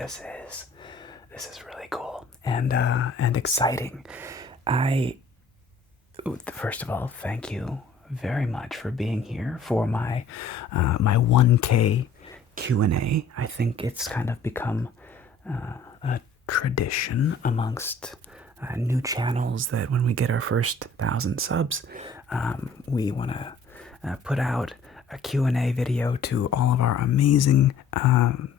this is really cool and exciting. First of all, thank you very much for being here for my my 1K Q&A. I think it's kind of become a tradition amongst new channels that when we get our first 1,000 subs, we want to put out a Q&A video to all of our amazing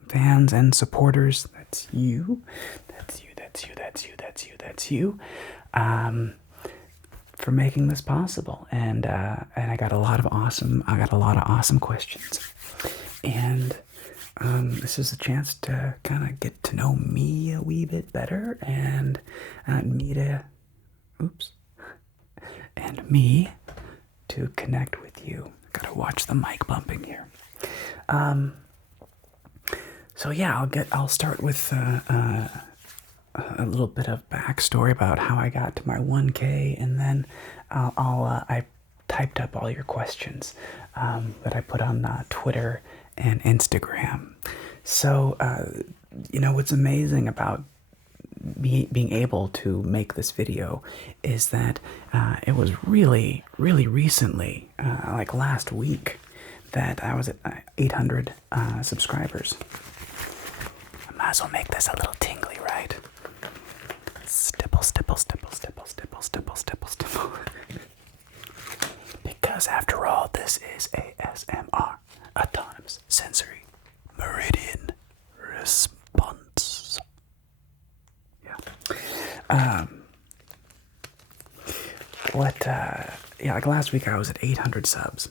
fans and supporters. That's you. That's you. That's you. That's you. That's you. That's you. For making this possible, and I got a lot of awesome questions, and this is a chance to kind of get to know me a wee bit better, and me to connect with you. Gotta watch the mic bumping here. So yeah, I'll start with a little bit of backstory about how I got to my 1K, and then I typed up all your questions that I put on Twitter and Instagram. So what's amazing about being able to make this video is that it was really recently, like last week, that I was at 800 subscribers. I might as well make this a little tingly, right? Stipple, stipple, stipple, stipple, stipple, stipple, stipple, stipple. Because after all, this is ASMR, Autonomous Sensory Meridian Response. Yeah. Like last week I was at 800 subs.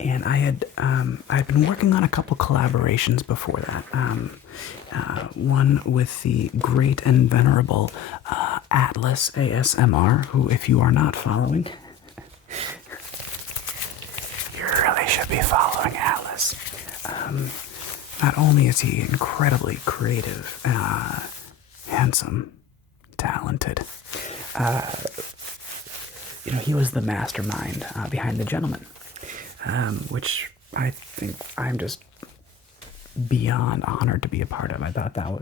And I'd been working on a couple collaborations before that. One with the great and venerable Atlas ASMR, who, if you are not following, you really should be following Atlas. Not only is he incredibly creative, handsome, talented, he was the mastermind behind The Gentleman. Which I think I'm just beyond honored to be a part of. I thought it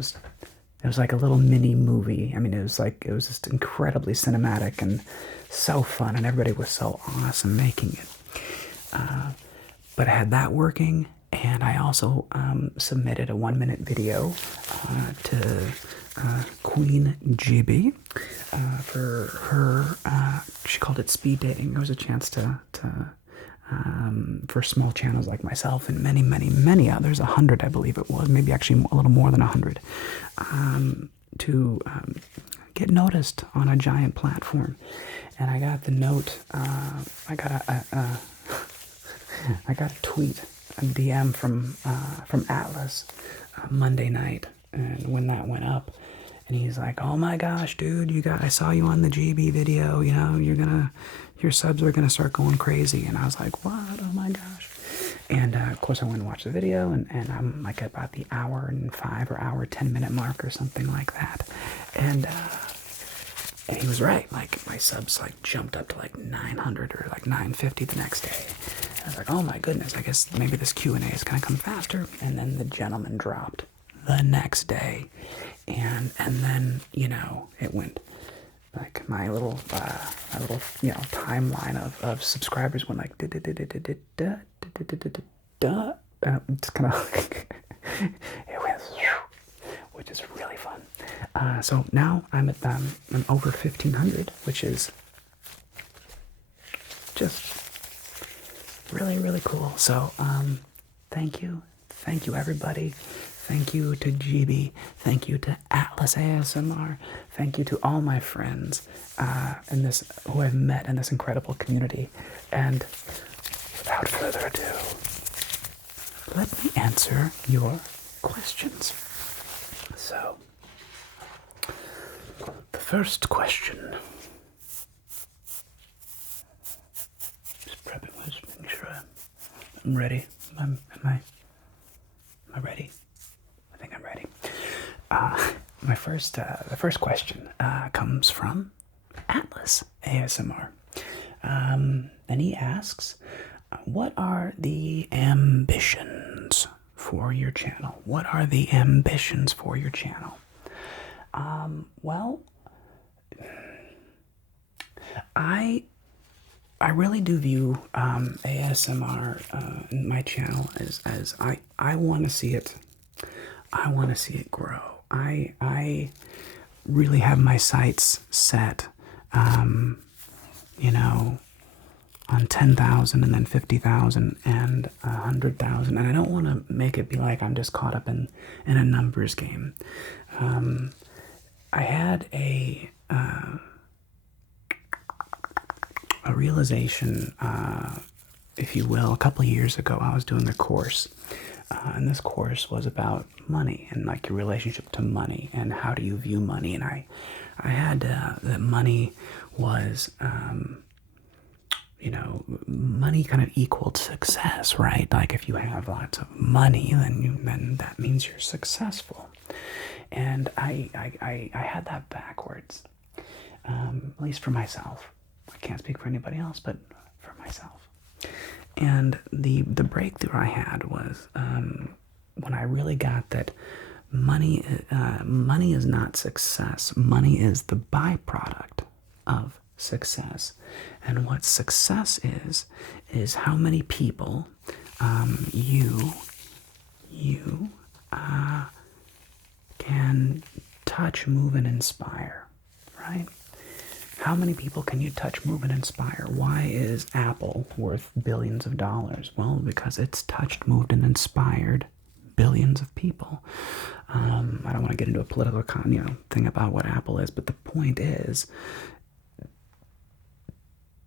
was like a little mini movie. I mean, it was just incredibly cinematic and so fun, and everybody was so awesome making it. But I had that working, and I also submitted a 1-minute video to Queen GB for her. She called it speed dating. It was a chance to for small channels like myself and many others, 100 I believe it was, maybe actually a little more than 100, to get noticed on a giant platform. And I got the note, I got a tweet, a DM from Atlas Monday night, and when that went up, and he's like, "Oh my gosh, dude, I saw you on the GB video, your subs are gonna start going crazy." And I was like, "What? Oh my gosh." And of course I went and watched the video, and I'm like about the hour and 5 or hour 10-minute mark or something like that. And he was right. Like my subs like jumped up to like 900 or like 950 the next day. I was like, "Oh my goodness, I guess maybe this Q&A is gonna come faster." And then The Gentleman dropped the next day, and then it went like my little timeline of subscribers went like it's kind of it went, which is really fun. So now I'm over 1,500, which is just really cool. So thank you everybody. Thank you to GB. Thank you to Atlas ASMR. Thank you to all my friends who I've met in this incredible community. And without further ado, let me answer your questions. So, the first question. Just prepping, just making sure I'm ready. Am I ready? I think I'm ready. The first question comes from Atlas ASMR, and he asks, "What are the ambitions for for your channel? What are the ambitions for your channel? Well, I really do view ASMR in my channel as I want to see it. I want to see it grow. I really have my sights set, you know, on 10,000 and then 50,000 and 100,000, and I don't want to make it be like I'm just caught up in a numbers game. I had a realization, if you will, a couple of years ago. I was doing a course, and this course was about money and like your relationship to money and how do you view money. And I had that money was, you know, money kind of equaled success, right? Like if you have lots of money, then that means you're successful. And I had that backwards, at least for myself. I can't speak for anybody else, but for myself. And the breakthrough I had was when I really got that money is not success. Money is the byproduct of success. And what success is how many people you can touch, move, and inspire, right? How many people can you touch, move, and inspire? Why is Apple worth billions of dollars? Well, because it's touched, moved, and inspired billions of people. I don't want to get into a political thing about what Apple is, but the point is,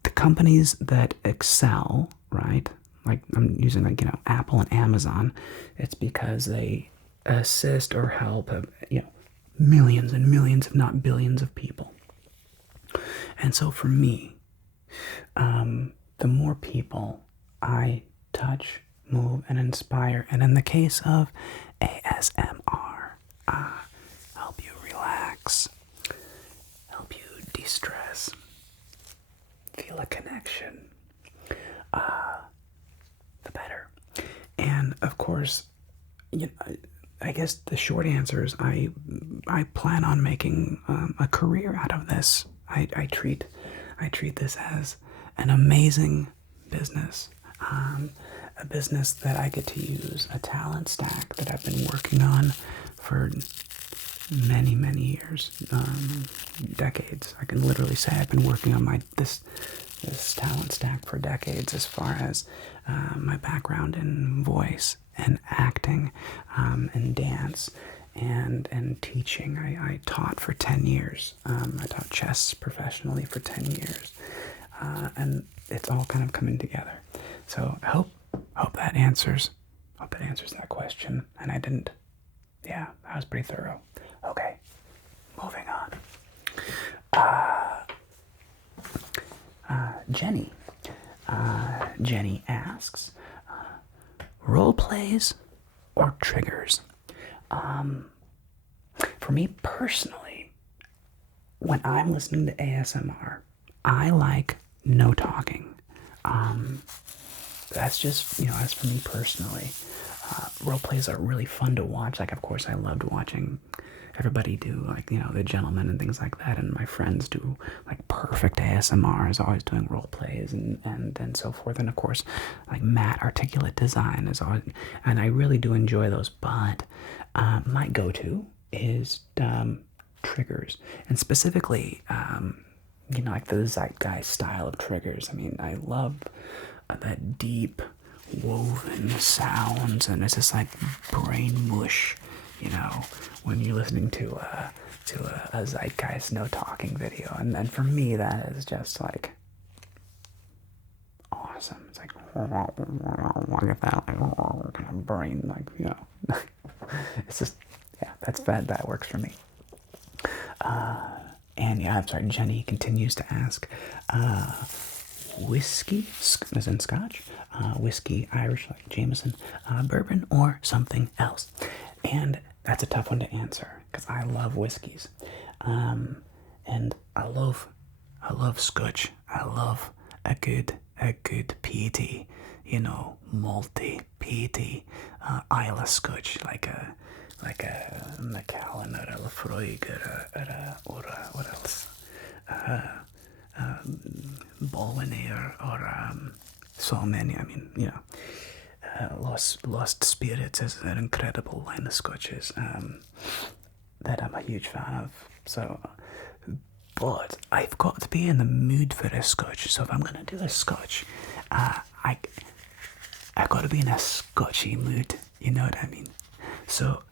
the companies that excel, right? Like I'm using Apple and Amazon. It's because they assist or help, millions and millions, if not billions, of people. And so for me, the more people I touch, move, and inspire, and in the case of ASMR, help you relax, help you de-stress, feel a connection, the better. And of course, I guess the short answer is I plan on making a career out of this. I treat this as an amazing business, a business that I get to use, a talent stack that I've been working on for many, many years, decades. I can literally say I've been working on this talent stack for decades, as far as my background in voice and acting, and dance and teaching. I taught for 10 years. I taught chess professionally for 10 years. And it's all kind of coming together. So I hope that answers that question. And I didn't. Yeah, that was pretty thorough. Okay, moving on. Jenny asks, role plays or triggers? For me personally, when I'm listening to ASMR, I like no talking. That's just, that's for me personally. Role plays are really fun to watch. Like, of course, I loved watching everybody do, like, The Gentleman and things like that. And my friends do, like, perfect ASMR, is always doing role plays and so forth. And, of course, like, Matt Articulate Design is always, and I really do enjoy those. But my go-to is triggers. And specifically, like the zeitgeist style of triggers. I mean, I love that deep woven sounds, and it's just like brain mush, when you're listening to a zeitgeist no talking video. And then for me, that is just like awesome. It's like look at that, like kind of brain, like it's just, yeah, that works for me. And yeah, I'm sorry, Jenny continues to ask, whiskey, as in Scotch, whiskey, Irish, like Jameson, bourbon, or something else? And that's a tough one to answer, because I love whiskeys. And I love Scotch. I love a good peaty, malty, peaty, Isla Scotch, like a Macallan or a Lafroig or what else? Ballinair or so many. I mean, Lost Spirits is an incredible line of scotches that I'm a huge fan of. So, but I've got to be in the mood for a scotch. So if I'm gonna do a scotch, I got to be in a scotchy mood. You know what I mean? So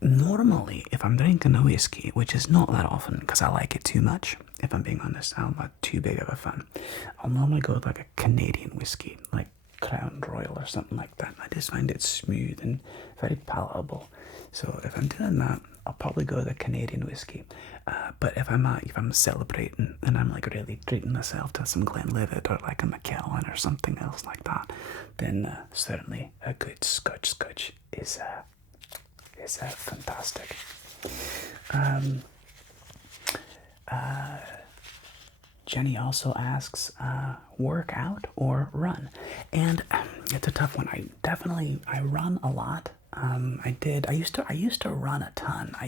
normally, if I'm drinking a whiskey, which is not that often because I like it too much, if I'm being honest, I'm not too big of a fan. I'll normally go with like a Canadian whiskey, like Crown Royal or something like that. I just find it smooth and very palatable. So if I'm doing that, I'll probably go with a Canadian whiskey. But if I'm celebrating and I'm like really treating myself to some Glenlivet or like a Macallan or something else like that, then certainly a good Scotch is fantastic. Jenny also asks, work out or run? And it's a tough one. I run a lot. I used to run a ton. I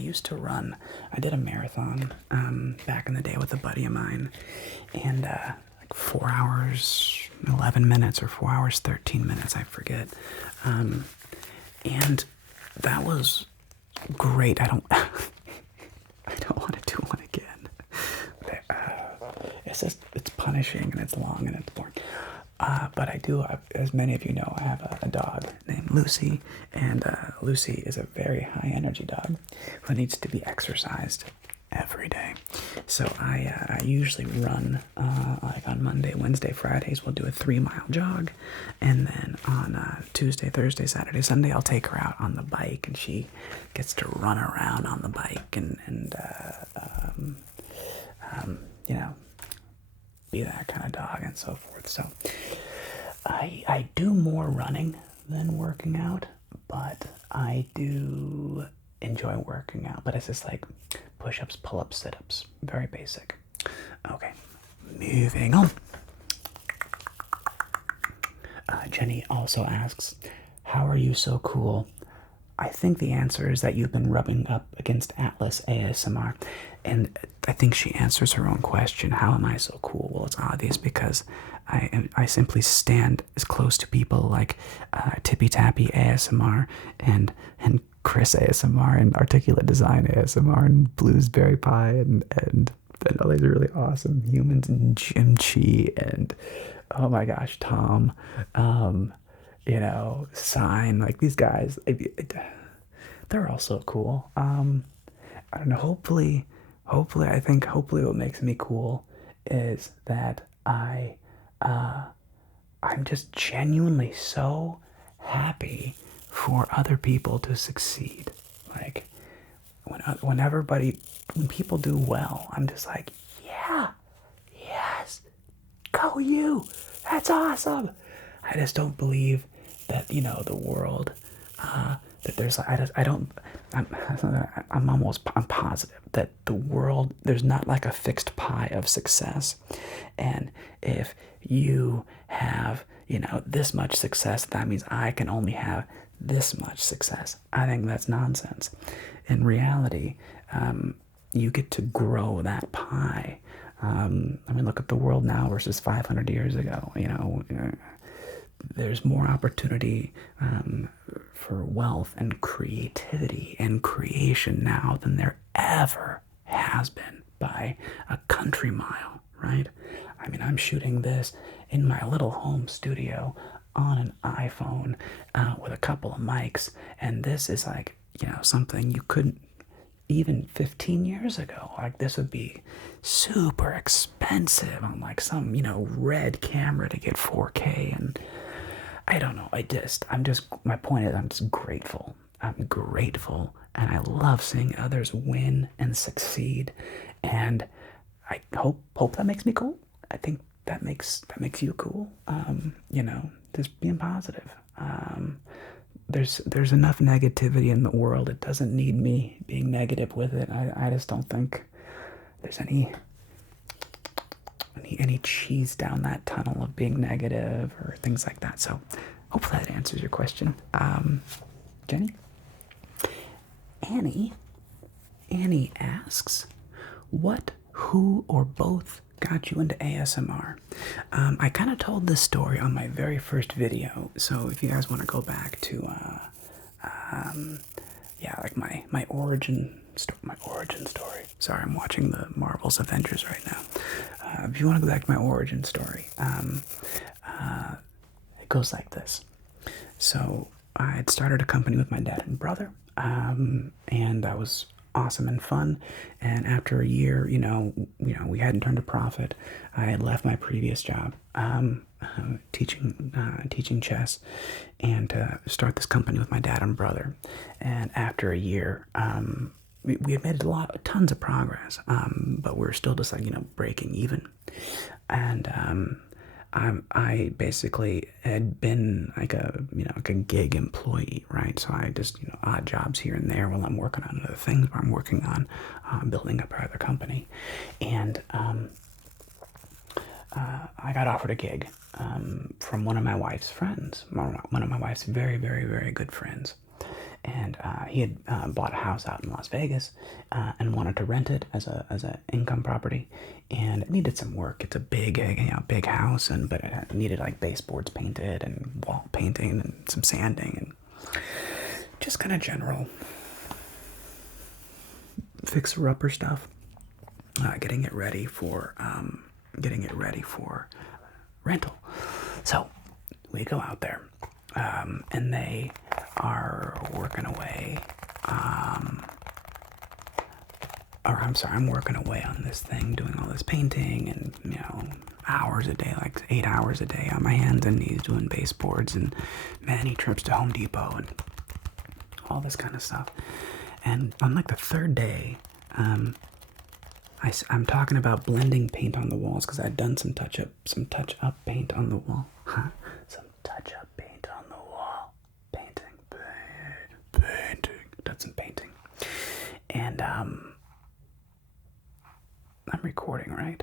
did a marathon back in the day with a buddy of mine, and like 4 hours 11 minutes or 4 hours 13 minutes, I forget. And that was great. I don't I don't want to do one again. It's punishing and it's long and it's boring. But I do, as many of you know, I have a dog named Lucy, and Lucy is a very high energy dog who needs to be exercised every day. So I usually run, like on Monday, Wednesday, Fridays, we'll do a 3-mile jog, and then on Tuesday, Thursday, Saturday, Sunday, I'll take her out on the bike, and she gets to run around on the bike and be that kind of dog and so forth. So I do more running than working out, but I do enjoy working out. But it's just like push-ups, pull-ups, sit-ups, very basic. Okay, moving on. Jenny also asks, how are you so cool? I think the answer is that you've been rubbing up against Atlas ASMR, and I think she answers her own question. How am I so cool? Well, it's obvious because I simply stand as close to people like Tippy Tappy ASMR and Chris ASMR and Articulate Design ASMR and Bluesberry Pie and all these really awesome humans and Jim Chi and oh my gosh, Tom. Sign, like these guys, they're all so cool. I don't know, hopefully what makes me cool is that I'm just genuinely so happy for other people to succeed. Like, when people do well, I'm just like, yeah, yes, go you, that's awesome. I just don't believe that, the world, that there's, I'm positive that the world, there's not like a fixed pie of success. And if you have, this much success, that means I can only have this much success. I think that's nonsense. In reality, you get to grow that pie. Look at the world now versus 500 years ago, there's more opportunity for wealth and creativity and creation now than there ever has been by a country mile, right? I'm shooting this in my little home studio on an iPhone with a couple of mics, and this is like, something you couldn't even 15 years ago. Like, this would be super expensive on like some, red camera to get 4K, and I don't know. My point is I'm just grateful. I'm grateful, and I love seeing others win and succeed, and I hope that makes me cool. I think that makes you cool. Just being positive. There's enough negativity in the world. It doesn't need me being negative with it. I just don't think there's any cheese down that tunnel of being negative or things like that. So hopefully that answers your question. Jenny? Annie asks, what, who, or both got you into ASMR? I kind of told this story on my very first video, so if you guys want to go back to, yeah, like my origin story. Sorry, I'm watching the Marvel's Avengers right now. If you want to go back to my origin story, it goes like this. So I had started a company with my dad and brother, and that was awesome and fun. And after a year, we hadn't turned a profit. I had left my previous job, teaching chess, and to start this company with my dad and brother. And after a year, we had made tons of progress, but we were still just like breaking even. And I basically had been like a gig employee, right? So I just odd jobs here and there while I'm working on other things, where I'm working on building up our other company. And I got offered a gig from one of my wife's friends, one of my wife's very, very, very good friends. And he had bought a house out in Las Vegas and wanted to rent it as a income property, and it needed some work. It's a big house, but it needed like baseboards painted and wall painting and some sanding and just kind of general fixer-upper stuff. Getting it ready for rental. So we go out there. And they are working away, I'm working away on this thing, doing all this painting and, hours a day, like 8 hours a day on my hands and knees doing baseboards and many trips to Home Depot and all this kind of stuff. And on like the third day, I'm talking about blending paint on the walls because I'd done some touch-up paint on the wall. Some touch-up paint on the wall. Painting. Done some painting. And, I'm recording, right?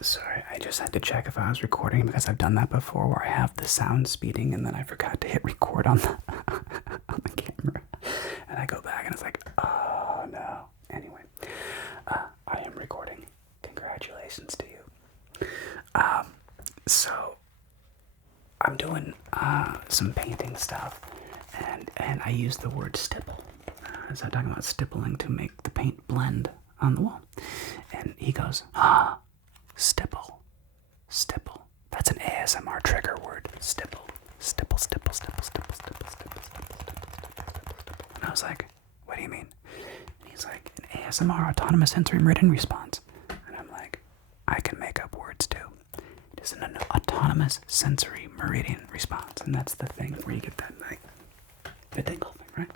Sorry, I just had to check if I was recording because I've done that before where I have the sound speeding and then I forgot to hit record on the on the camera. And I go back and it's like, oh no. Anyway, I am recording. Congratulations to you. So I'm doing some painting stuff and I use the word stipple. So I'm talking about stippling to make the paint blend on the wall. And he goes, stipple. That's an ASMR trigger word. Stipple. And I was like, what do you mean? And he's like, an ASMR, autonomous sensory meridian response. And I'm like, I can make up words too. It is an autonomous sensory meridian response. And that's the thing where you get that, like, the tingle thing, right?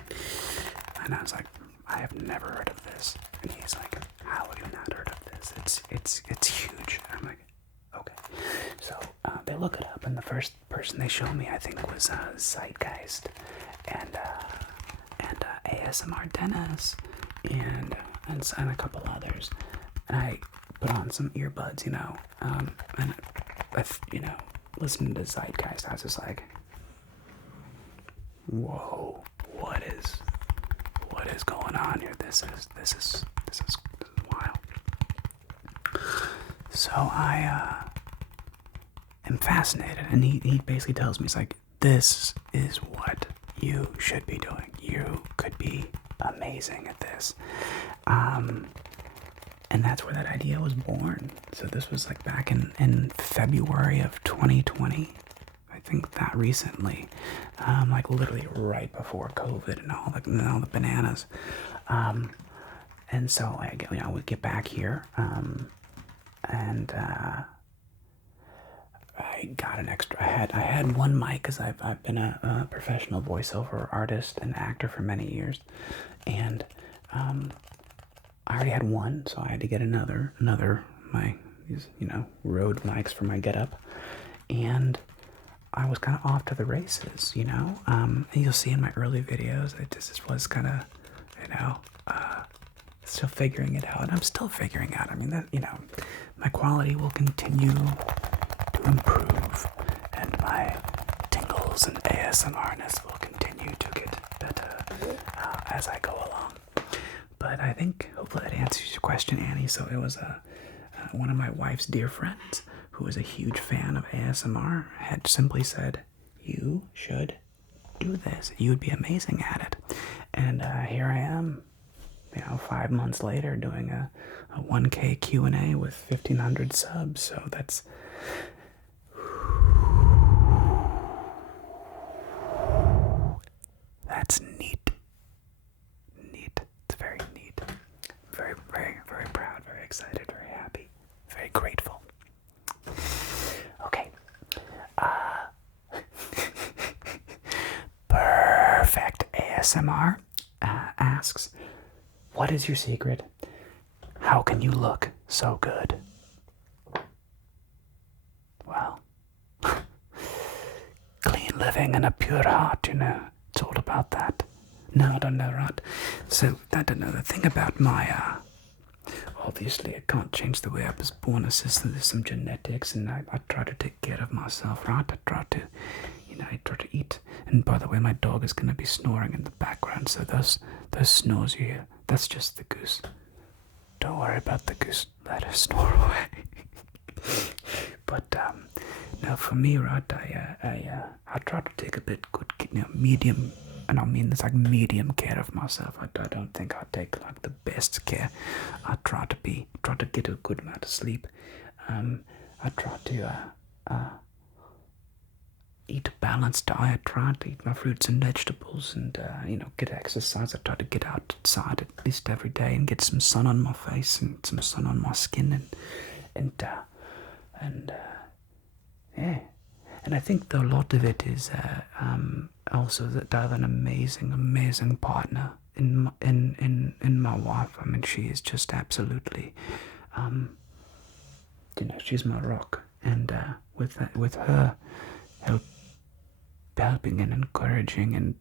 And I was like, I have never heard of this. And he's like, how have you not heard of this? It's huge. And I'm like, okay. So they look it up, and the first person they show me, I think, was Zeitgeist and ASMR Dennis and a couple others. And I put on some earbuds, and I listening to Zeitgeist, I was just like, whoa, what is going on here? This is wild. So I am fascinated, and he basically tells me, he's like, this is what you should be doing. You could be amazing at this. And that's where that idea was born. So this was like back in February of 2020. I think that recently, like literally right before COVID and all the bananas. And so I would get back here, and I got an extra. I had one mic because I've been a professional voiceover artist and actor for many years, and I already had one, so I had to get another my Rode mics for my getup, and I was kind of off to the races, you know. And you'll see in my early videos, it just was kind of, you know, still figuring it out. I'm still figuring out. I mean, that, you know, my quality will continue to improve, and my tingles and ASMRness will continue to get better as I go along. But I think hopefully that answers your question, Annie. So it was one of my wife's dear friends who was a huge fan of ASMR had simply said, "You should do this. You would be amazing at it." And here I am, you know, 5 months later, doing a 1K Q&A with 1,500 subs. So that's neat. Neat. It's very neat. Very, very, very proud, very excited, very happy, very grateful. Okay. Perfect ASMR asks, what is your secret? How can you look so good? Well, clean living and a pure heart, you know. It's all about that. No, I don't know, right? So, I don't know. The thing about my, obviously I can't change the way I was born. It's just there's some genetics, and I try to take care of myself, right? I try to, you know, I try to eat. And by the way, my dog is going to be snoring in the background, so those snores you hear, that's just the goose. Don't worry about the goose. Let her snore away. But now for me, right, I try to take a bit good, you know, medium, and I mean it's like medium care of myself. I don't think I take like the best care. I try to get a good amount of sleep. I try to eat a balanced diet. Try to eat my fruits and vegetables, and you know, get exercise. I try to get outside at least every day and get some sun on my face and some sun on my skin, and yeah. And I think a lot of it is also that I have an amazing partner in my wife. I mean, she is just absolutely, you know, she's my rock. And with her helping and encouraging, and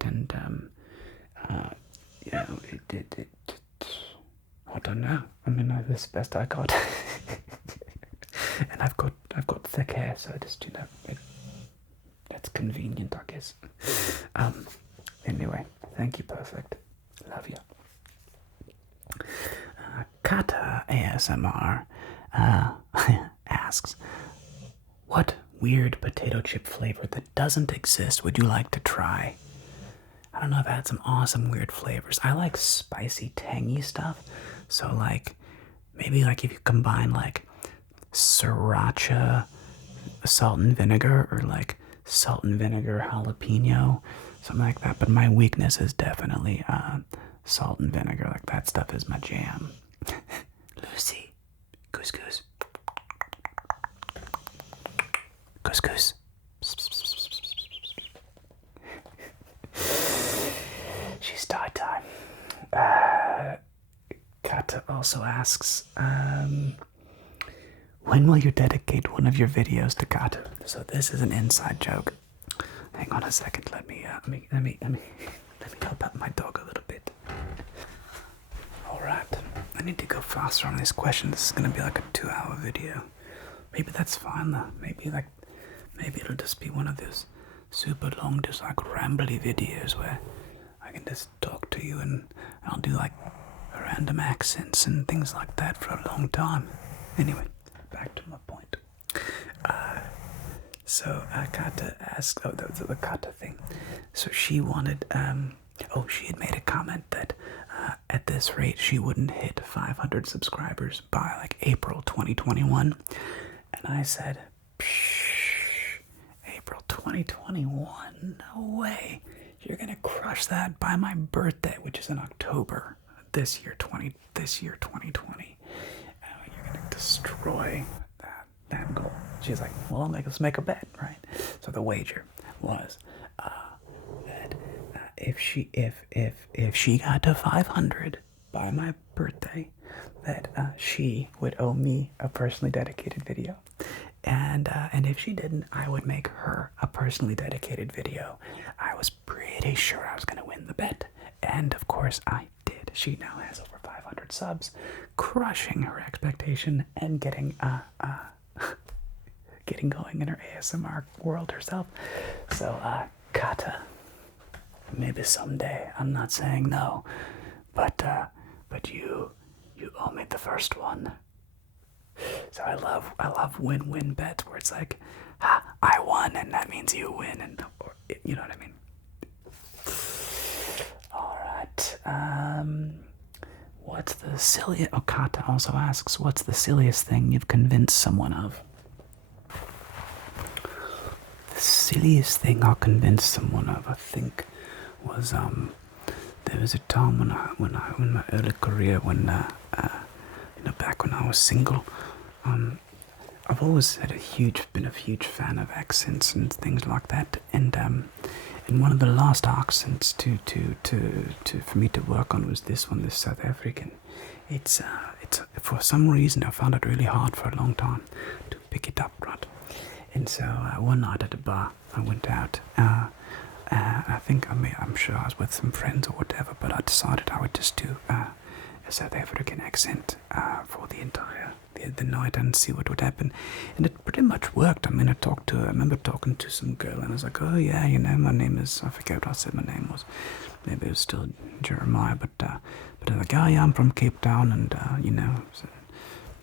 you know, it I don't know. I mean, that's the best I got. And I've got thick hair, so just, you know, that's convenient, I guess. Anyway, thank you, perfect. Love you. Kata ASMR asks, what weird potato chip flavor that doesn't exist would you like to try? I don't know, I've had some awesome weird flavors. I like spicy, tangy stuff. So like, maybe like if you combine like sriracha, salt and vinegar, or like salt and vinegar jalapeno, something like that. But my weakness is definitely salt and vinegar. Like, that stuff is my jam. Lucy, couscous, couscous. She's die time. Kata also asks, when will you dedicate one of your videos to Kata? So this is an inside joke. Hang on a second. Let me help out my dog a little bit. All right. I need to go faster on these questions. This is gonna be like a 2-hour video. Maybe that's fine though. Maybe it'll just be one of those super long, just like rambly videos where I can just talk to you, and I'll do like random accents and things like that for a long time. Anyway, back to my point. So Kata asked, the Kata thing. So she wanted, she had made a comment that at this rate she wouldn't hit 500 subscribers by like April 2021. And I said, April 2021? No way. You're gonna crush that by my birthday, which is in October this year, 2020. You're gonna destroy that goal. She's like, well, let's make a bet, right? So the wager was that if she got to 500 by my birthday, that she would owe me a personally dedicated video. And if she didn't, I would make her a personally dedicated video. I was pretty sure I was going to win the bet, and of course I did. She now has over 500 subs, crushing her expectation and getting getting going in her ASMR world herself. So Kata, maybe someday. I'm not saying no, but you owe me the first one. So I love win-win bets where it's like, I won and that means you win, and or, you know what I mean. All right. What's the silliest? Okata also asks, what's the silliest thing you've convinced someone of? The silliest thing I convinced someone of, I think, was there was a time when I in my early career when back when I was single. I've always been a huge fan of accents and things like that, and one of the last accents for me to work on was this one, this South African. It's for some reason I found it really hard for a long time to pick it up, right? And so one night at a bar, I went out. I'm sure I was with some friends or whatever, but I decided I would just do a South African accent for the entire the night and see what would happen. And it pretty much worked. I mean, I remember talking to some girl, and I was like, oh yeah, my name is, I forget what I said my name was. Maybe it was still Jeremiah, but I was like, oh yeah, I'm from Cape Town, and so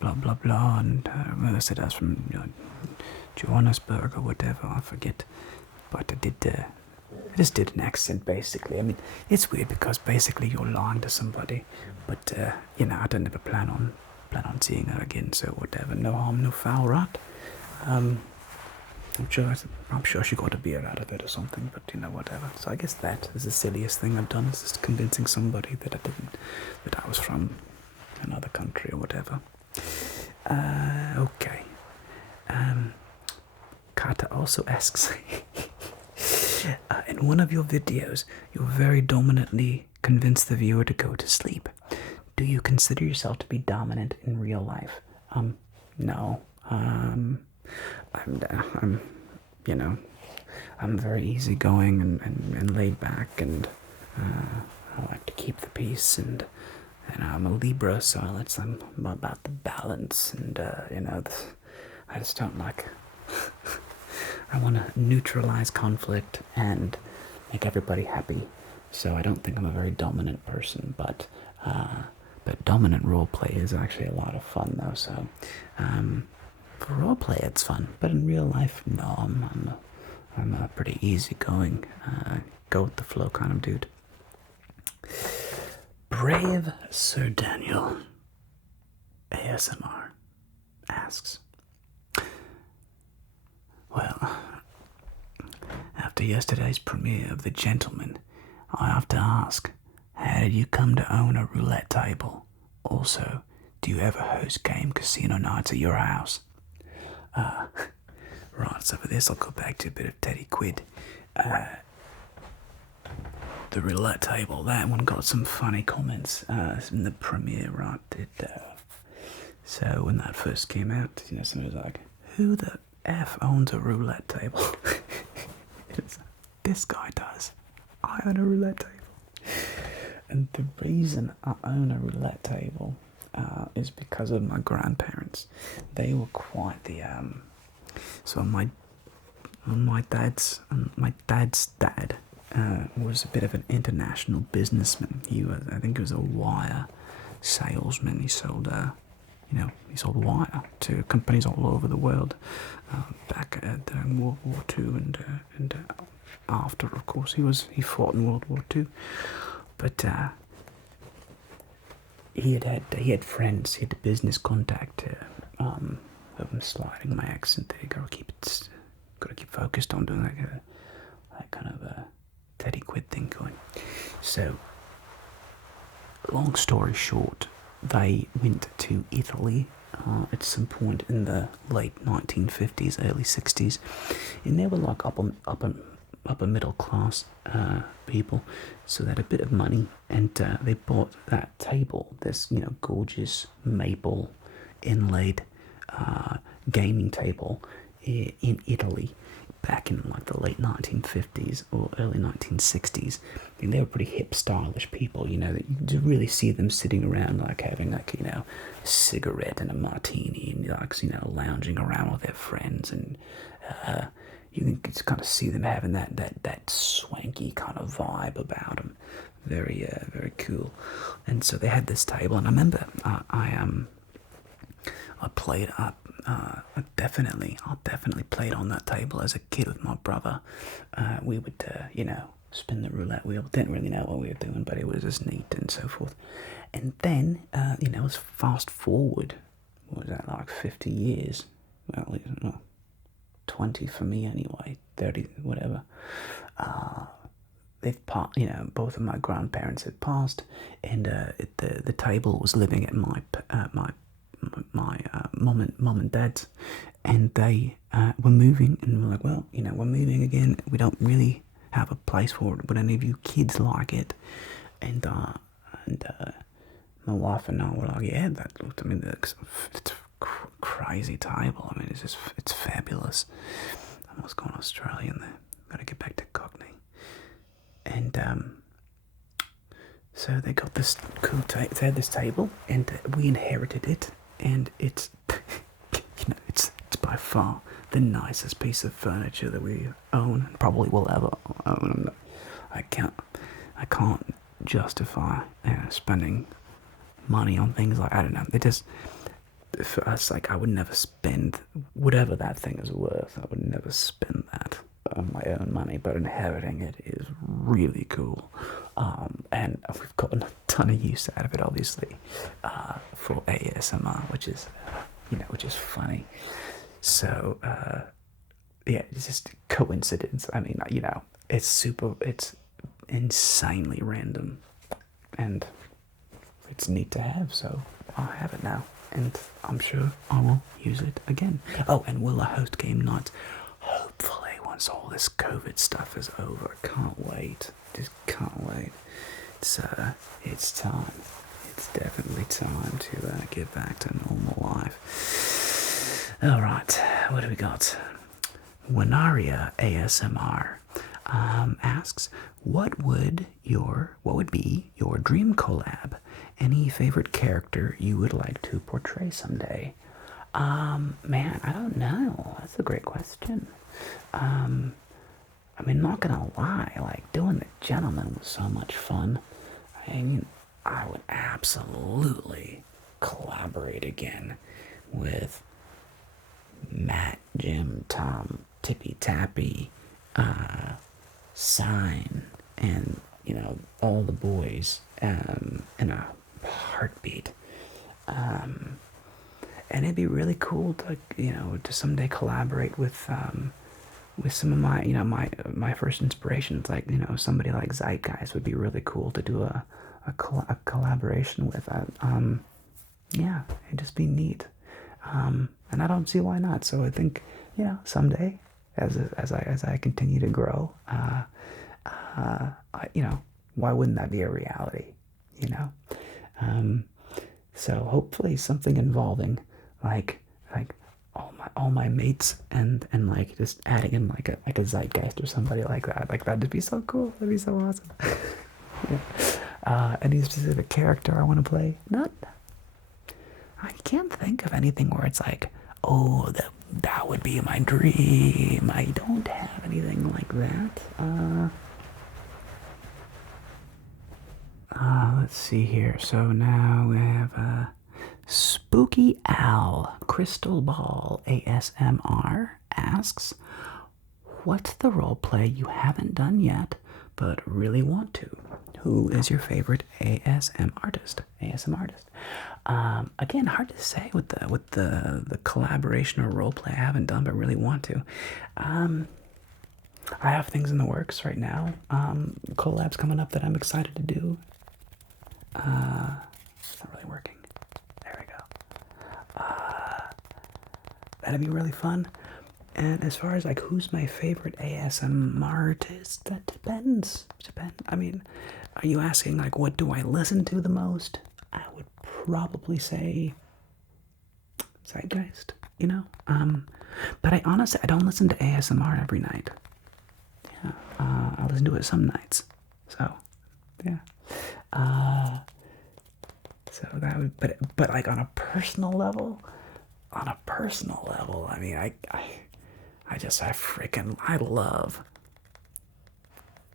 blah blah blah, and I said I was from Johannesburg or whatever, I forget. But I just did an accent basically. I mean, it's weird because basically you're lying to somebody, but I don't ever plan on seeing her again. So whatever, no harm, no foul, right? I'm sure she got a beer out of it or something, but whatever. So I guess that is the silliest thing I've done, is just convincing somebody that I was from another country or whatever. Okay. Kata also asks, in one of your videos, you very dominantly convince the viewer to go to sleep. Do you consider yourself to be dominant in real life? No. I'm very easygoing and laid back, and I like to keep the peace, and I'm a Libra, so I'm about the balance, and I just don't like. I want to neutralize conflict and make everybody happy. So I don't think I'm a very dominant person, but dominant roleplay is actually a lot of fun though. So for roleplay it's fun, but in real life, no, I'm a pretty easygoing, go with the flow kind of dude. Brave Sir Daniel ASMR asks, well, after yesterday's premiere of The Gentleman, I have to ask, how did you come to own a roulette table? Also, do you ever host game casino nights at your house? Right, so for this I'll go back to a bit of Teddy Quid. The roulette table, that one got some funny comments in the premiere, right? So when that first came out, someone was like, who the F owns a roulette table? This guy does. I own a roulette table. And the reason I own a roulette table is because of my grandparents. They were quite the so my dad's dad was a bit of an international businessman. I think he was a wire salesman. He sold wire to companies all over the world back during World War II and after, of course. He fought in World War II, but he had friends. He had a business contact. I'm sliding my accent there. Gotta keep focused on doing that kind of a Teddy Quid thing going. So, long story short, they went to Italy at some point in the late 1950s, early 60s, and they were like upper middle class people, so they had a bit of money, and they bought that table, this gorgeous maple inlaid gaming table in Italy back in like the late 1950s or early 1960s. I mean, they were pretty hip, stylish people, you know, that you really see them sitting around like having like, you know, a cigarette and a martini and like, you know, lounging around with their friends, and you can just kind of see them having that swanky kind of vibe about them. Very cool. And so they had this table, and I remember I played up. I definitely played on that table as a kid with my brother. We would, you know, spin the roulette wheel. Didn't really know what we were doing, but it was just neat and so forth. And then, you know, let's fast forward. What was that, like 50 years? Well, 20 for me anyway. 30, whatever. You know, both of my grandparents had passed, and the table was living at my mum and dad's, and they were moving, and we're like, well, you know, we're moving again. We don't really have a place for it. Would any of you kids like it? And my wife and I were like, yeah, that looked. I mean, it's a crazy table. I mean, it's fabulous. I almost gone Australian there. Got to get back to Cockney. And so they got this cool they had this table, and we inherited it, and it's you know, it's by far the nicest piece of furniture that we own, and probably will ever own. I can't justify spending money on things like, I don't know. It just, for us, like, I would never spend whatever that thing is worth. I would never spend that on my own money, but inheriting it is really cool, and we've gotten a ton of use out of it, obviously, for ASMR, which is funny. So yeah, it's just coincidence. I mean, you know, it's insanely random, and it's neat to have. So I have it now, and I'm sure I will use it again. Oh, and will I host game nights? Hopefully, once all this COVID stuff is over. Can't wait. Just can't wait. It's time. It's definitely time to get back to normal life. All right, what do we got? Winaria ASMR asks, what would be your dream collab? Any favorite character you would like to portray someday? Man, I don't know. That's a great question. I mean, not gonna lie, like, doing The Gentleman was so much fun. I mean, I would absolutely collaborate again with Matt, Jim, Tom, Tippy Tappy, Sign, and, you know, all the boys, in a heartbeat. And it'd be really cool to, you know, to someday collaborate with some of my, you know, my first inspirations, like, you know, somebody like Zeitgeist would be really cool to do a collaboration with. Yeah, it'd just be neat. And I don't see why not. So I think, you know, someday, as I continue to grow, you know, why wouldn't that be a reality? You know. So hopefully something involving like all my mates, and like just adding in like a Zeitgeist or somebody like that. Like, that'd be so cool. That'd be so awesome. Yeah. Any specific character I want to play? Not. I can't think of anything where it's like, oh, that would be my dream. I don't have anything like that. Let's see here. So now we have Spooky Al Crystal Ball ASMR asks, what's the role play you haven't done yet but really want to? Who is your favorite ASM artist? Again, hard to say with the collaboration or role play I haven't done but really want to. I have things in the works right now. Collabs coming up that I'm excited to do. It's not really working. There we go. That'd be really fun. And as far as like who's my favorite ASMR artist, that depends. I mean, are you asking like what do I listen to the most? I would probably say Zeitgeist. you know. But I honestly, I don't listen to ASMR every night. Yeah, I listen to it some nights. So, yeah. So that would, but like on a personal level, I mean, I love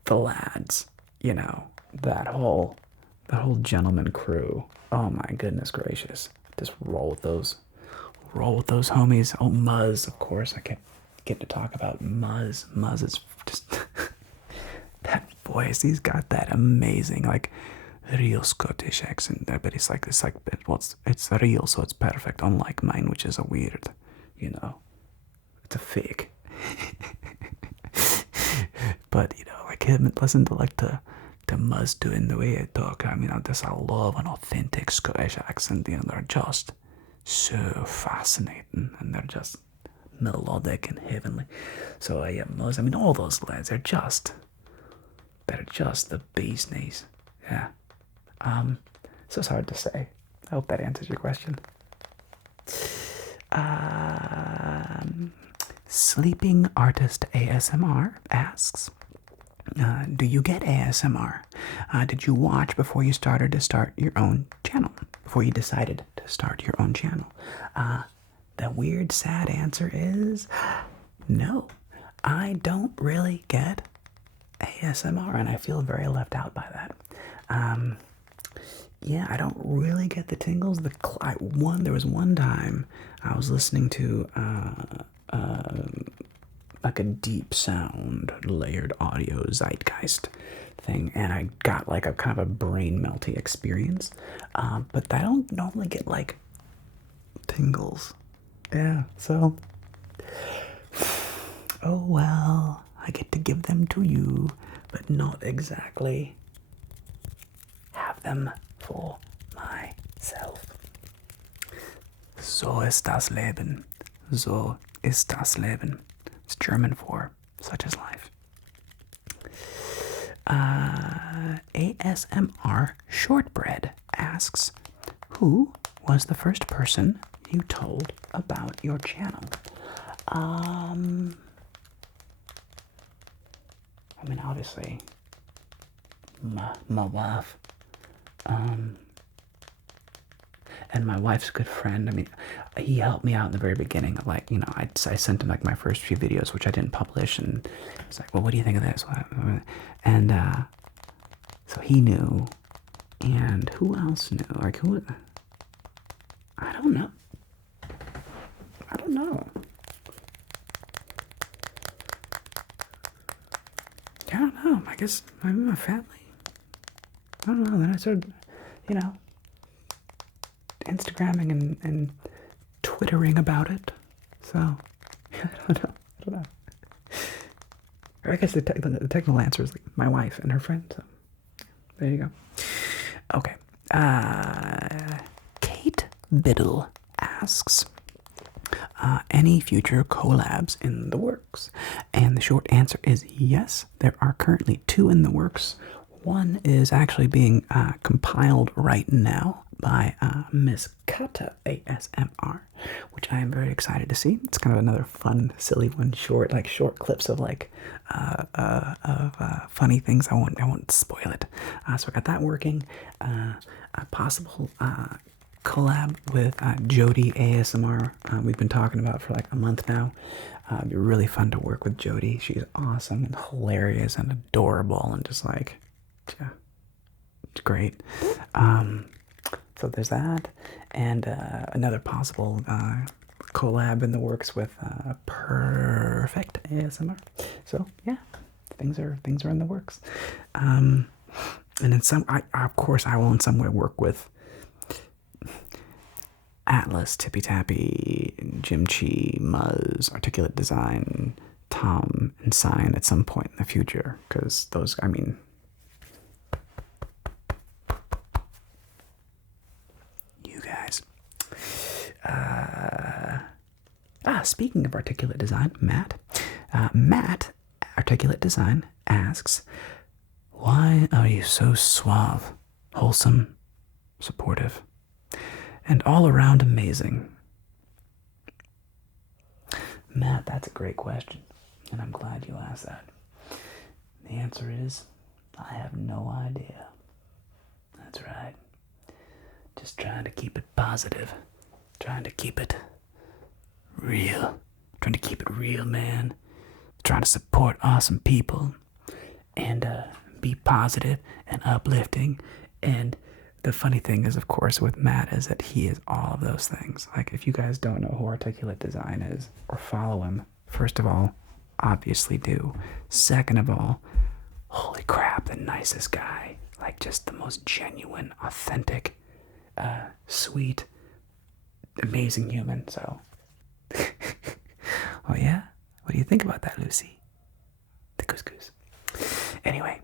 the lads, you know, that whole gentleman crew. Oh my goodness gracious. Just roll with those homies. Oh, Muzz, of course. I can't get to talk about Muzz. Muzz is just that voice. He's got that amazing, like, real Scottish accent there, but it's real, so it's perfect. Unlike mine, which is a weird, you know, it's a fake. But you know, like him, listen to like the Muzz doing the way they talk. I mean, I love an authentic Scottish accent. You know, they're just so fascinating, and they're just melodic and heavenly. So yeah, Muzz. I mean, all those lads, they're just the bee's knees. Yeah. So it's hard to say. I hope that answers your question. Sleeping Artist ASMR asks, do you get ASMR? Did you watch before you started to start your own channel? Before you decided to start your own channel? The weird, sad answer is no. I don't really get ASMR, and I feel very left out by that. Yeah, I don't really get the tingles. There was one time I was listening to like a deep sound, layered audio zeitgeist thing, and I got like a kind of a brain melty experience. But I don't normally get like tingles. Yeah, so oh well, I get to give them to you, but not exactly have them for myself. So ist das Leben. So ist das Leben. It's German for such is life. ASMR Shortbread asks, who was the first person you told about your channel? I mean, obviously, my wife. And my wife's good friend. I mean, he helped me out in the very beginning. Like, you know, I sent him like my first few videos, which I didn't publish, and he's like, "Well, what do you think of this?" And so he knew, and who else knew? Like who? I don't know. I don't know. I don't know. I guess maybe my family. I don't know. Then I started, you know, Instagramming and Twittering about it. So, I don't know. Or I guess the technical answer is like my wife and her friend. So, there you go. Okay. Kate Biddle asks, any future collabs in the works? And the short answer is yes. There are currently 2 in the works. One is actually being compiled right now by Miss Kata ASMR, which I am very excited to see. It's kind of another fun, silly one, short clips of funny things. I won't spoil it. So I got that working. A possible collab with Jody ASMR. We've been talking about for like a month now. It'd be really fun to work with Jody. She's awesome and hilarious and adorable and just like, yeah, it's great. So there's that, and another possible collab in the works with Perfect ASMR. So yeah, things are in the works. And in of course, I will in some way work with Atlas, Tippy Tappy, Jim Chi, Muzz, Articulate Design, Tom, and Sign at some point in the future, because those, I mean, you guys. Speaking of Articulate Design, Matt, Articulate Design asks, why are you so suave, wholesome, supportive, and all around amazing? Matt, that's a great question, and I'm glad you asked that. The answer is, I have no idea. That's right. Just trying to keep it positive. Trying to keep it real. Trying to keep it real, man. Trying to support awesome people. And be positive and uplifting. And the funny thing is, of course, with Matt is that he is all of those things. Like, if you guys don't know who Articulate Design is or follow him, first of all, obviously do. Second of all, holy crap, the nicest guy. Like, just the most genuine, authentic, sweet, amazing human. So, oh yeah? What do you think about that, Lucy? The couscous. Anyway,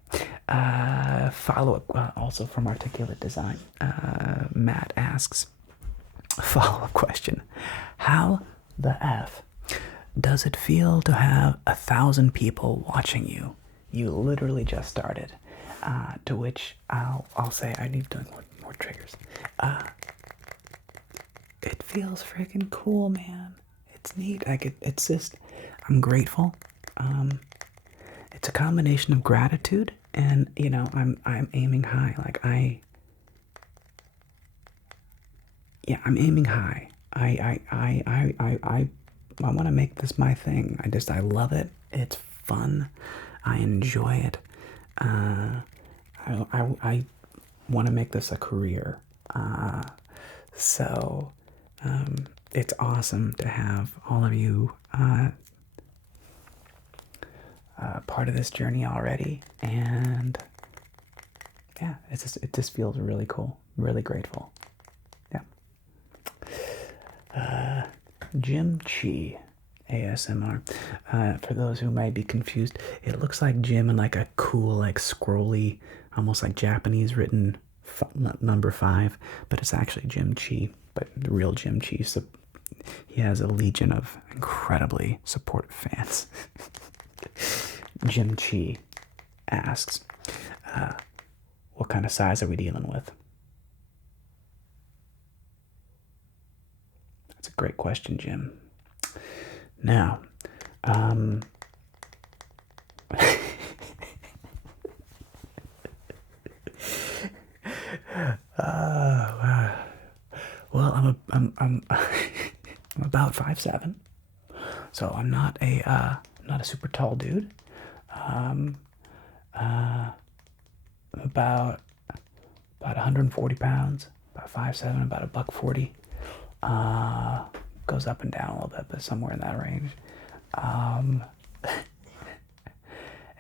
follow-up also from Articulate Design. Matt asks, follow-up question. How the F does it feel to have 1,000 people watching you? You literally just started. To which I'll say, I need doing more triggers. It feels freaking cool, man. It's neat. Like it's just, I'm grateful. It's a combination of gratitude and, I'm aiming high. Like I'm aiming high. I want to make this my thing. I love it. It's fun. I enjoy it. I want to make this a career. So it's awesome to have all of you part of this journey already, and yeah, it just feels really cool. Really grateful. Yeah. Jim Chi ASMR. For those who might be confused, it looks like Jim in like a cool, like scrolly, almost like Japanese written number 5, but it's actually Jim Chi, but the real Jim Chi. So he has a legion of incredibly supportive fans. Jim Chi asks, what kind of size are we dealing with? That's a great question, Jim. Now, well, I'm about 5'7", so I'm not a super tall dude. I'm about 140 pounds, about 5'7", about $140. Goes up and down a little bit, but somewhere in that range.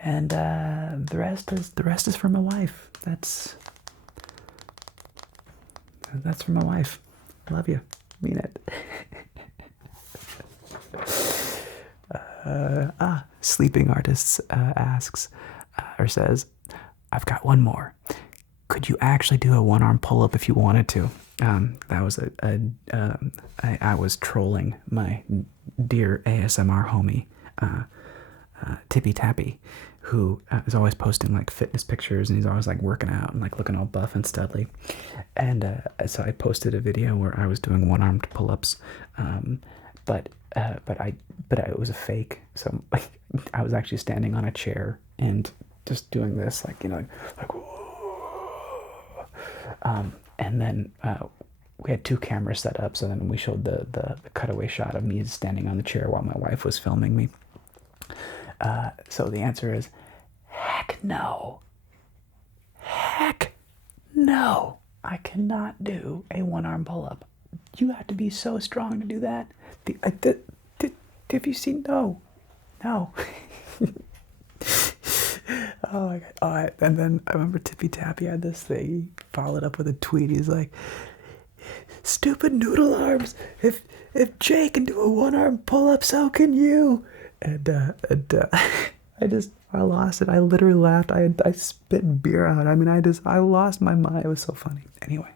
And the rest is for my wife. That's for my wife. Love you. Mean it. Sleeping Artists asks or says, I've got one more. Could you actually do a one-arm pull-up if you wanted to? That was I was trolling my dear ASMR homie, Tippy Tappy, who is always posting like fitness pictures, and he's always like working out and like looking all buff and studly. And so I posted a video where I was doing one-armed pull-ups, but it was a fake. So like, I was actually standing on a chair and just doing this, like and then we had 2 cameras set up, so then we showed the cutaway shot of me standing on the chair while my wife was filming me. So the answer is, heck no. Heck no. I cannot do a one-arm pull-up. You have to be so strong to do that. Have you seen? No. Oh my god. Oh, and then I remember Tippy Tappy had this thing. He followed up with a tweet. He's like, stupid noodle arms. If Jay can do a one-arm pull-up, so can you. And I lost it. I literally laughed. I spit beer out. I mean, I lost my mind. It was so funny. Anyway.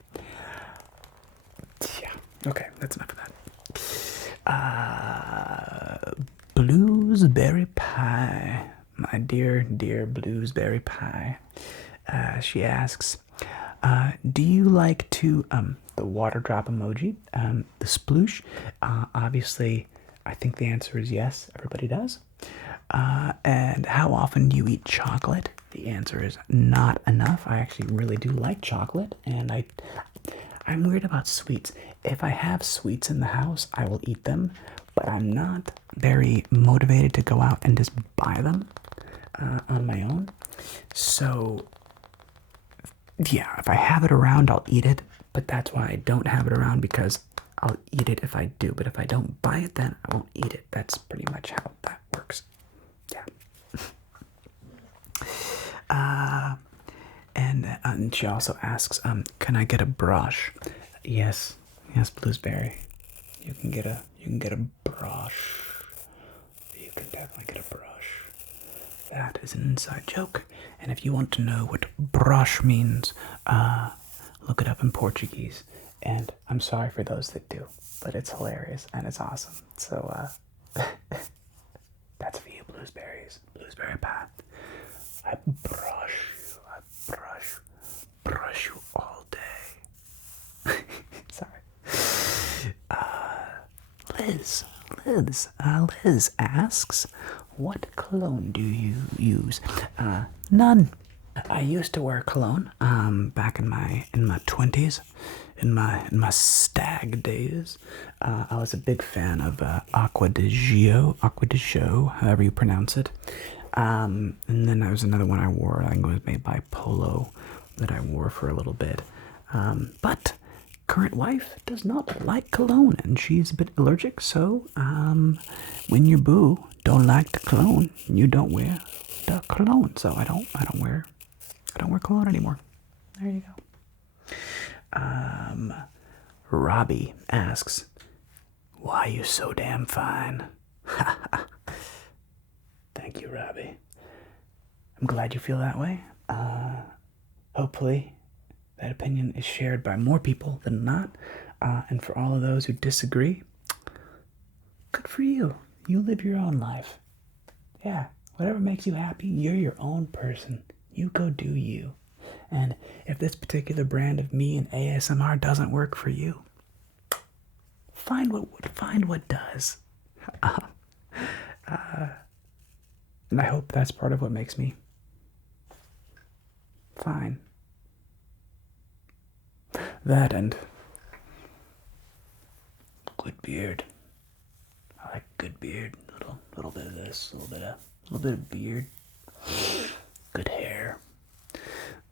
Yeah. Okay, that's enough of that. Bluesberry Pie. My dear Bluesberry Pie. She asks, do you like to, the water drop emoji, the sploosh? Obviously, I think the answer is yes, everybody does. And how often do you eat chocolate? The answer is not enough. I actually really do like chocolate, and I'm weird about sweets. If I have sweets in the house, I will eat them, but I'm not very motivated to go out and just buy them on my own. So, yeah, if I have it around, I'll eat it, but that's why I don't have it around, because I'll eat it if I do, but if I don't buy it, then I won't eat it. That's pretty much how that works. Yeah. And she also asks, can I get a brush? Yes, yes, Bluesberry. You can get a brush. You can definitely get a brush. That is an inside joke. And if you want to know what brush means, look it up in Portuguese. And I'm sorry for those that do, but it's hilarious and it's awesome. So that's for you, Bluesberries. Bluesberry pie. I brush you all day. Sorry. Liz asks, what cologne do you use? None. I used to wear cologne back in my 20s, in my stag days. I was a big fan of Aqua di Gio, however you pronounce it. And then there was another one I wore. I think it was made by Polo that I wore for a little bit. But current wife does not like cologne, and she's a bit allergic. So when your boo don't like the cologne, you don't wear the cologne. So I don't wear cologne anymore. There you go. Robbie asks, why are you so damn fine? Thank you, Robbie. I'm glad you feel that way. Hopefully that opinion is shared by more people than not. And for all of those who disagree, good for you. You live your own life. Yeah, whatever makes you happy, you're your own person. You go do you. And if this particular brand of me and ASMR doesn't work for you, find what does. And I hope that's part of what makes me fine. That and good beard. I like good beard. Little bit of this, a little bit of beard. Good hair.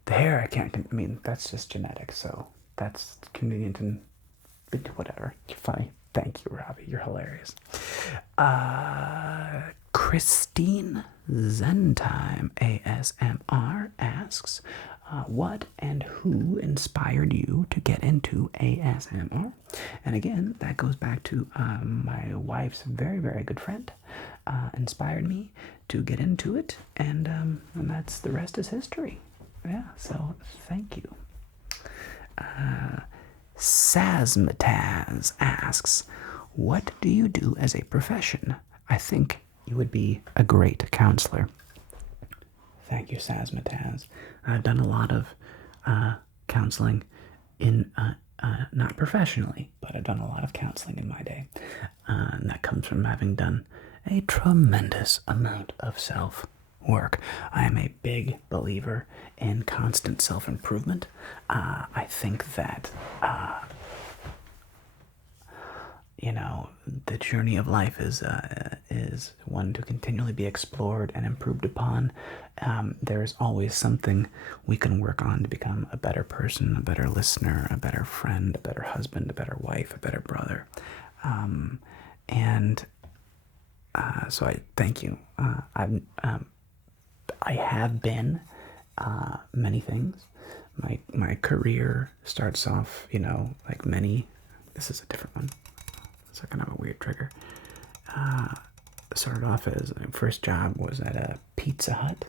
The hair I mean, that's just genetic, so that's convenient and whatever. You're funny. Thank you, Robbie. You're hilarious. Christine Zentime ASMR asks, what and who inspired you to get into ASMR? And again, that goes back to my wife's very, very good friend inspired me to get into it, and that's the rest is history. Yeah, so thank you. Sazmataz asks, what do you do as a profession? I think you would be a great counselor. Thank you, Sazmataz. I've done a lot of counseling in, not professionally, but I've done a lot of counseling in my day. And that comes from having done a tremendous amount of self-work. I am a big believer in constant self-improvement. I think that, the journey of life is one to continually be explored and improved upon. There's always something we can work on to become a better person, a better listener, a better friend, a better husband, a better wife, a better brother. So I thank you. I have been many things. My career starts off, like many. This is a different one. It's kind of a weird trigger. Started off as my first job was at a Pizza Hut.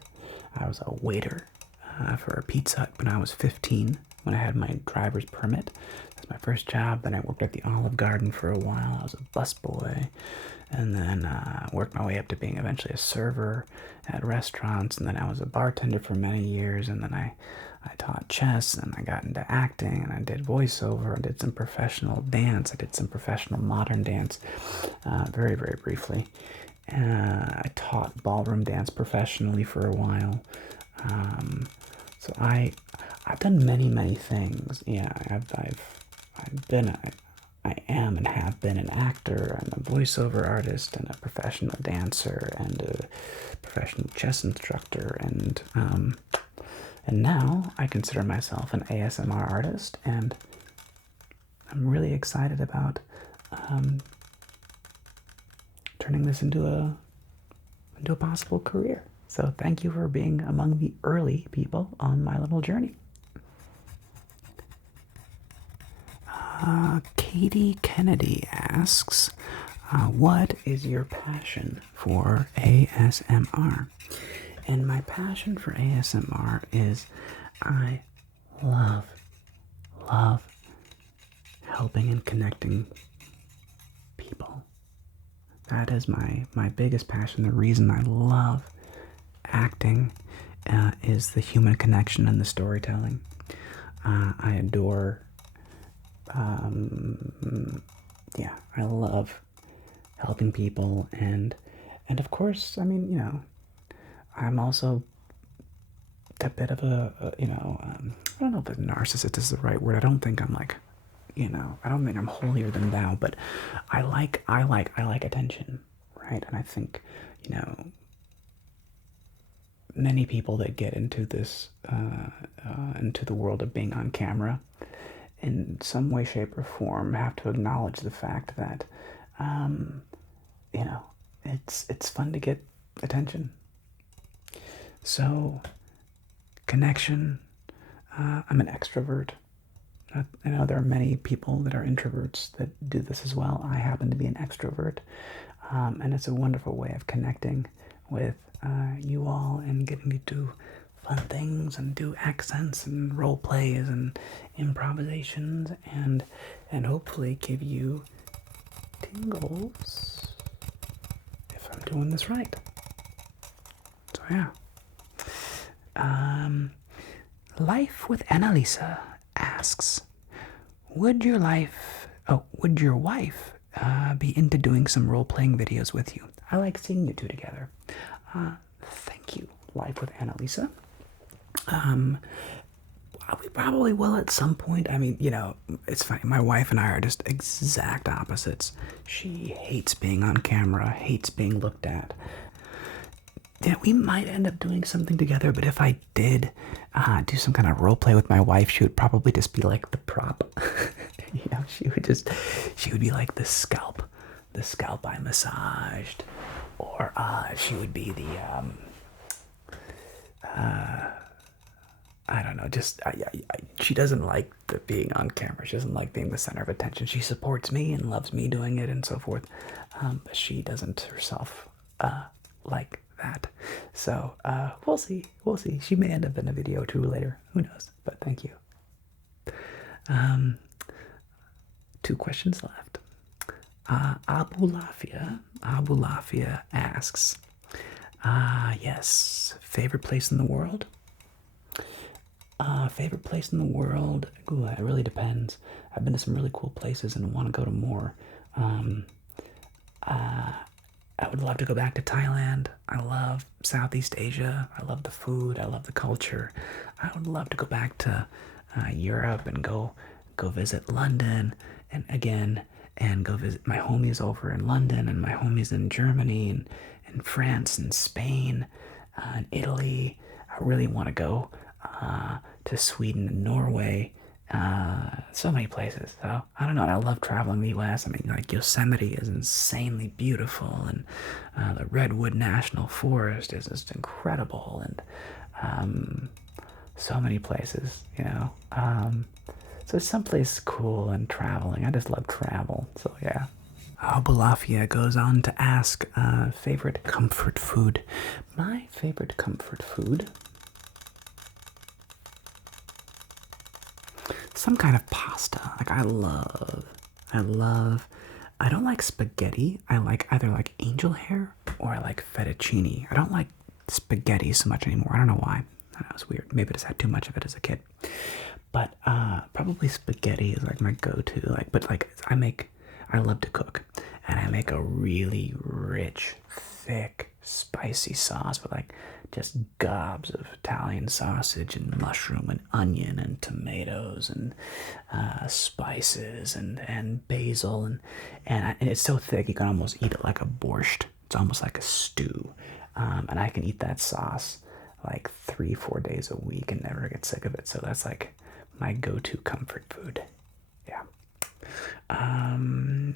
I was a waiter for a Pizza Hut when I was 15, when I had my driver's permit. That's my first job. Then I worked at the Olive Garden for a while. I was a busboy, and then worked my way up to being eventually a server at restaurants. And then I was a bartender for many years. And then I I taught chess, and I got into acting, and I did voiceover, I did some professional dance, I did some professional modern dance, very, very briefly. I taught ballroom dance professionally for a while. So I've done many, many things. Yeah, I've been I am and have been an actor and a voiceover artist and a professional dancer and a professional chess instructor, and now I consider myself an ASMR artist, and I'm really excited about turning this into a possible career. So thank you for being among the early people on my little journey. Katie Kennedy asks, what is your passion for ASMR? And my passion for ASMR is I love helping and connecting people. That is my biggest passion. The reason I love acting is the human connection and the storytelling. I adore, yeah, I love helping people, and of course, I mean, I'm also a bit of I don't know if a narcissist is the right word. I don't think I'm like, I don't think I'm holier than thou, but I like attention, right? And I think, many people that get into this, into the world of being on camera, in some way, shape, or form, have to acknowledge the fact that, it's fun to get attention. So, connection. I'm an extrovert. I know there are many people that are introverts that do this as well. I happen to be an extrovert, and it's a wonderful way of connecting with you all and getting to do fun things and do accents and role plays and improvisations and hopefully give you tingles if I'm doing this right. So yeah. Life with Annalisa asks, would your wife be into doing some role-playing videos with you? I like seeing you two together. Thank you, Life with Annalisa. We probably will at some point. I mean, it's funny. My wife and I are just exact opposites. She hates being on camera, hates being looked at. Yeah, we might end up doing something together, but if I did do some kind of role play with my wife, she would probably just be like the prop. She would be like the scalp I massaged, or she would be the I don't know, she doesn't like being on camera. She doesn't like being the center of attention. She supports me and loves me doing it and so forth, but she doesn't herself like that. So we'll see. She may end up in a video or two later. Who knows? But thank you. 2 questions left. Abu Lafia asks, yes, favorite place in the world? Favorite place in the world? Ooh, it really depends. I've been to some really cool places and want to go to more. I would love to go back to Thailand. I love Southeast Asia. I love the food. I love the culture. I would love to go back to Europe and go visit London and go visit my homies over in London and my homies in Germany and France and Spain and Italy. I really want to go to Sweden and Norway. So many places. So I don't know. I love traveling the U.S. I mean, like Yosemite is insanely beautiful, and the Redwood National Forest is just incredible, and so many places. So someplace cool and traveling. I just love travel. So yeah. Balafia goes on to ask, favorite comfort food. My favorite comfort food, some kind of pasta. Like I don't like spaghetti. I like either like angel hair or I like fettuccine. I don't like spaghetti so much anymore. I don't know why. I know, it's weird. Maybe I just had too much of it as a kid. But probably spaghetti is like my go-to. I love to cook, and I make a really rich, thick, spicy sauce with like just gobs of Italian sausage and mushroom and onion and tomatoes and spices and basil and it's so thick you can almost eat it like a borscht. It's almost like a stew, and I can eat that sauce like 3-4 days a week and never get sick of it. So that's like my go-to comfort food. Yeah.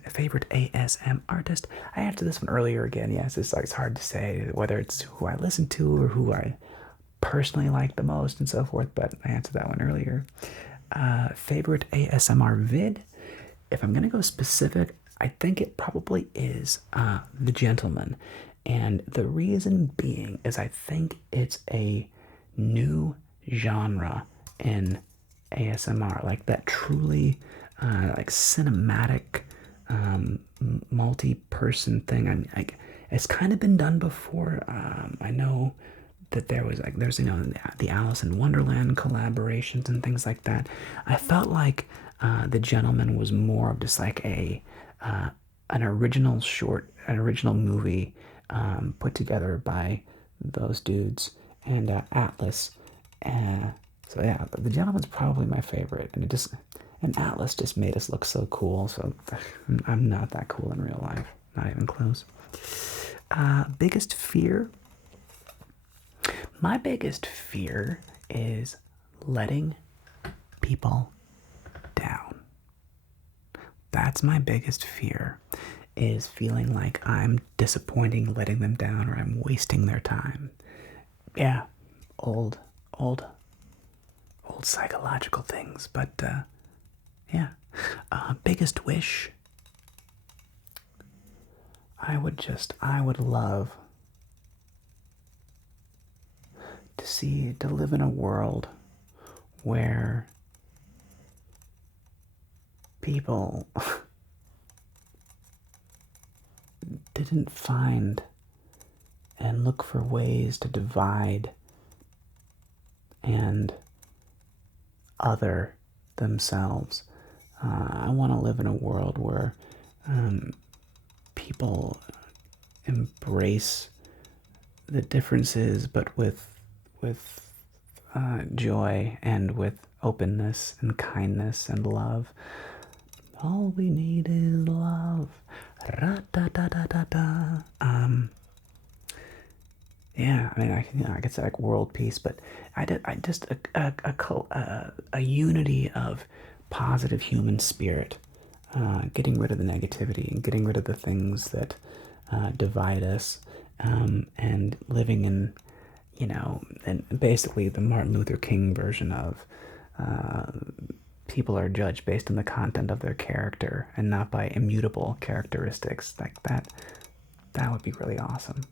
Favorite ASM artist? I answered this one earlier again. Yes, it's hard to say whether it's who I listen to or who I personally like the most and so forth, but I answered that one earlier. Favorite ASMR vid? If I'm gonna go specific, I think it probably is The Gentleman. And the reason being is I think it's a new genre in ASMR, like that truly like cinematic multi-person thing. I mean, like, it's kind of been done before. I know that there's the Alice in Wonderland collaborations and things like that. I felt like The Gentleman was more of just like an original movie put together by those dudes and Atlas. So yeah, The Gentleman's probably my favorite, and Atlas just made us look so cool. So I'm not that cool in real life, not even close. Biggest fear? My biggest fear is letting people down. That's my biggest fear, is feeling like I'm disappointing, letting them down, or I'm wasting their time. Yeah, old psychological things, but yeah. Biggest wish? I would love to live in a world where people didn't find and look for ways to divide and other themselves. I want to live in a world where people embrace the differences, but with joy and with openness and kindness and love. All we need is love. Ra-da-da-da-da-da. Yeah, I mean, I could say like world peace, but a unity of positive human spirit, getting rid of the negativity and getting rid of the things that divide us, and living in, and basically the Martin Luther King version of people are judged based on the content of their character and not by immutable characteristics. Like that would be really awesome.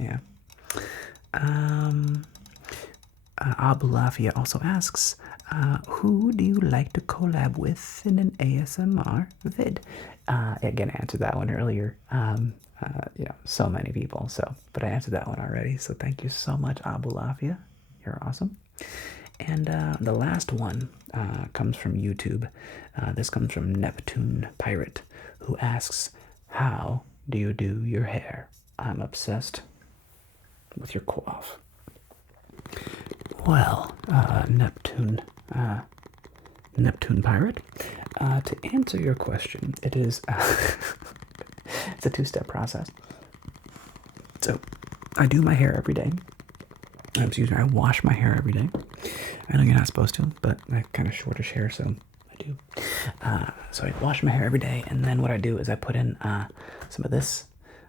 Yeah. Abulafia also asks, who do you like to collab with in an ASMR vid? Again, I answered that one earlier. So many people. But I answered that one already. So thank you so much, Abulafia. You're awesome. And the last one comes from YouTube. This comes from Neptune Pirate, who asks, how do you do your hair? I'm obsessed with your coif. Well, Neptune Pirate, to answer your question, it is it's a two-step process. So I do my hair every day. I wash my hair every day. I know you're not supposed to, but I have kind of shortish hair, so I do. So I wash my hair every day, and then what I do is I put in some of this,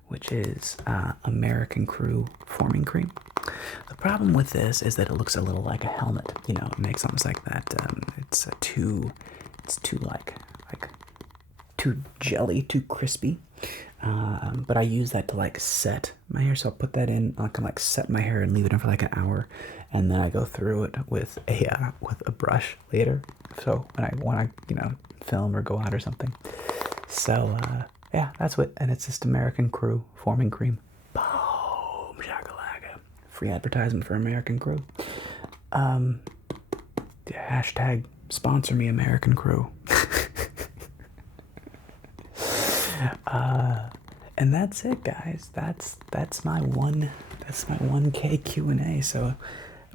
which is American Crew forming cream. The problem with this is that it looks a little like a helmet. It makes almost like that. It's too like too jelly, too crispy. But I use that to like set my hair. So I'll put that in. I can like set my hair and leave it in for like an hour, and then I go through it with a brush later. So when I want to film or go out or something. So yeah, that's what. And it's just American Crew forming cream. Boom, shakalaka. Free advertisement for American Crew. Yeah, hashtag sponsor me, American Crew. And that's it, guys. That's my 1K Q&A. So,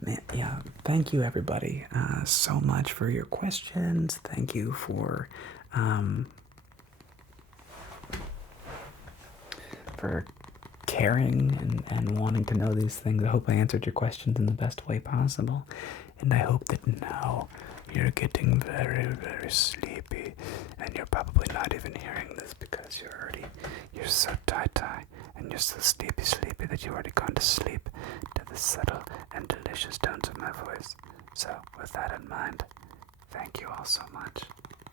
man, yeah, thank you everybody so much for your questions. Thank you for caring and wanting to know these things. I hope I answered your questions in the best way possible. And I hope that now you're getting very, very sleepy. And you're probably not even hearing this because you're so tie-tie. And you're so sleepy that you've already gone to sleep to the subtle and delicious tones of my voice. So, with that in mind, thank you all so much.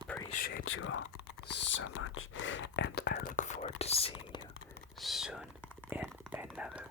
Appreciate you all so much. And I look forward to seeing you soon in another